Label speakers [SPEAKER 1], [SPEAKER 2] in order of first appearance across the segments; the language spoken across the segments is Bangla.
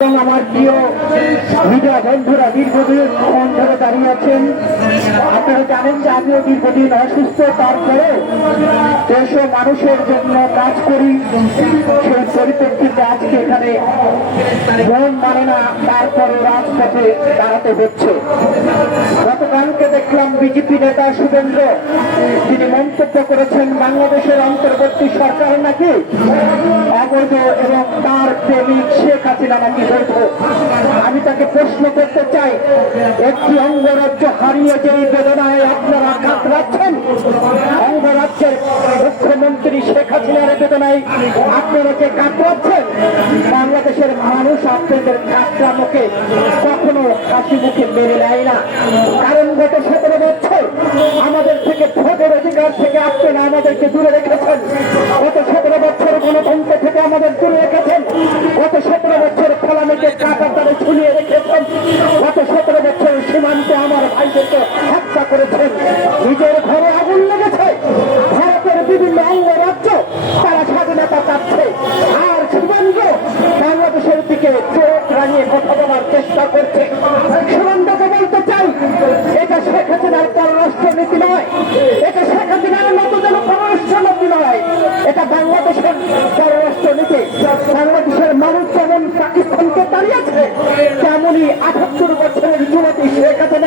[SPEAKER 1] আমার প্রিয় মিডিয়া বন্ধুরা দীর্ঘদিন মন ধরে দাঁড়িয়ে আছেন। আপনারা জানেন যে আমিও দীর্ঘদিন অসুস্থ তারপরে দেশ মানুষের জন্য কাজ করি। সেই আজকে এখানে। মন মানে না, তারপরে রাজপথে দাঁড়াতে হচ্ছে। গতকালকে দেখলাম বিজেপি নেতা শুভেন্দ্র, তিনি মন্তব্য করেছেন, বাংলাদেশের অন্তর্বর্তী সরকার নাকি অবৈধ এবং তার প্রেমিক শেখ হাসিনা নাকি বৈধ? আমি তাকে প্রশ্ন করতে চাই, একটি অঙ্গরাজ্য হারিয়ে যে বেদনায় আপনারা কাতরাচ্ছেন? অঙ্গরাজ্যের মুখ্যমন্ত্রী শেখ হাসিনার বেদনায় আপনারা যে কাতরাচ্ছেন? বাংলাদেশের মানুষ মুখে কখনো হাসি মুখে মেনে নেয় না। কারণ গত সতেরো বছর আমাদের থেকে ভোটের অধিকার থেকে আপনারা আমাদেরকে দূরে রেখেছেন। গত সতেরো বছর গণতন্ত্র থেকে আমাদের দূরে রেখেছেন। গত সতেরো বছর ফলামেকে কাটার তারে ঝুলিয়ে রেখেছেন। গত সতেরো বছর সীমান্তে আমার ভাইদেরকে হত্যা করেছেন। নিজের চোখ রাঙিয়ে কথা বলার চেষ্টা করছে নয় এটা শেখ হাসিনার মতো যেন পররাষ্ট্র নীতি নয় এটা বাংলাদেশের পররাষ্ট্র বাংলাদেশের মানুষ যেমন পাকিস্তানকে দাঁড়িয়েছে তেমনই আঠাত্তর বছরের যুবতী শেখ হাসিনাকে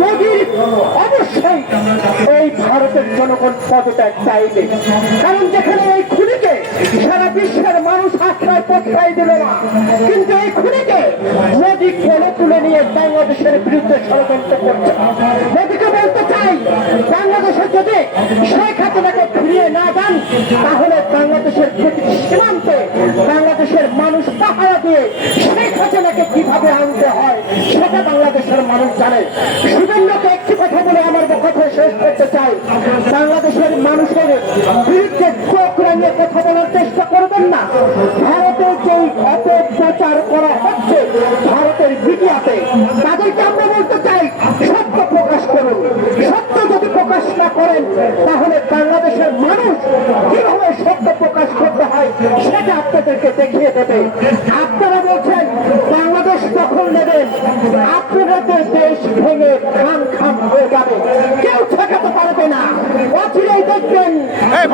[SPEAKER 1] মোদির অবশ্যই এই ভারতের জনগণ পদত্যাগ চাইবে? কারণ যেখানে এই খুনিকে সারা বিশ্বের মানুষ আশ্রয় প্রশ্রয় দিল না, কিন্তু এই খুনিকে মোদী কোলে তুলে নিয়ে বাংলাদেশের বিরুদ্ধে ষড়যন্ত্র করছে? মোদীকে বলতে চাই, বাংলাদেশে যদি শেখ হাসিনাকে ফিরিয়ে না দেন, তাহলে বাংলাদেশের সীমান্তে বাংলাদেশের মানুষ শেখ কীভাবে আনতে হয়, সেটা বাংলাদেশের মানুষ জানে। শুভেন্দ্রকে একটি কথা বলে আমার কথা শেষ করতে চাই। বাংলাদেশের মানুষের বিরুদ্ধে চোখ রাঙিয়ে কথা বলার চেষ্টা করবেন না। ভারতের যে অপপ্রচার করা হচ্ছে ভারতের মিডিয়াতে, তাদেরকে আমরা বলতে চাই, সত্য প্রকাশ করুন। সত্য যদি প্রকাশ না করেন, তাহলে বাংলাদেশের মানুষ কীভাবে সত্য প্রকাশ করতে হয়, সেটা আপনাদেরকে দেখিয়ে দেবে। আপনারা বলছেন দখল নেবেন আপনাদের দেশ ভেঙে খান খান হয়ে যাবে। কেউ ঠেকাতে পারবে না। অচিরেই দেখবেন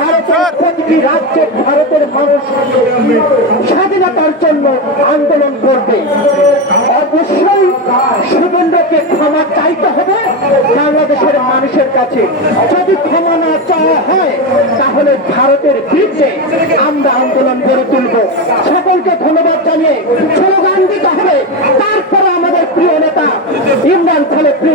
[SPEAKER 1] ভারতের প্রতিটি রাজ্যে ভারতের মানুষ স্বাধীনতার জন্য আন্দোলন করবে। অবশ্যই শুভেন্দ্রকে ক্ষমা চাইতে হবে। বাংলাদেশের মানুষের কাছে যদি ক্ষমা না চাওয়া হয় তাহলে ভারতের বিরুদ্ধে আমরা আন্দোলন গড়ে তুলব। সকলকে ধন্যবাদ জানিয়ে স্লোগান দিতে হবে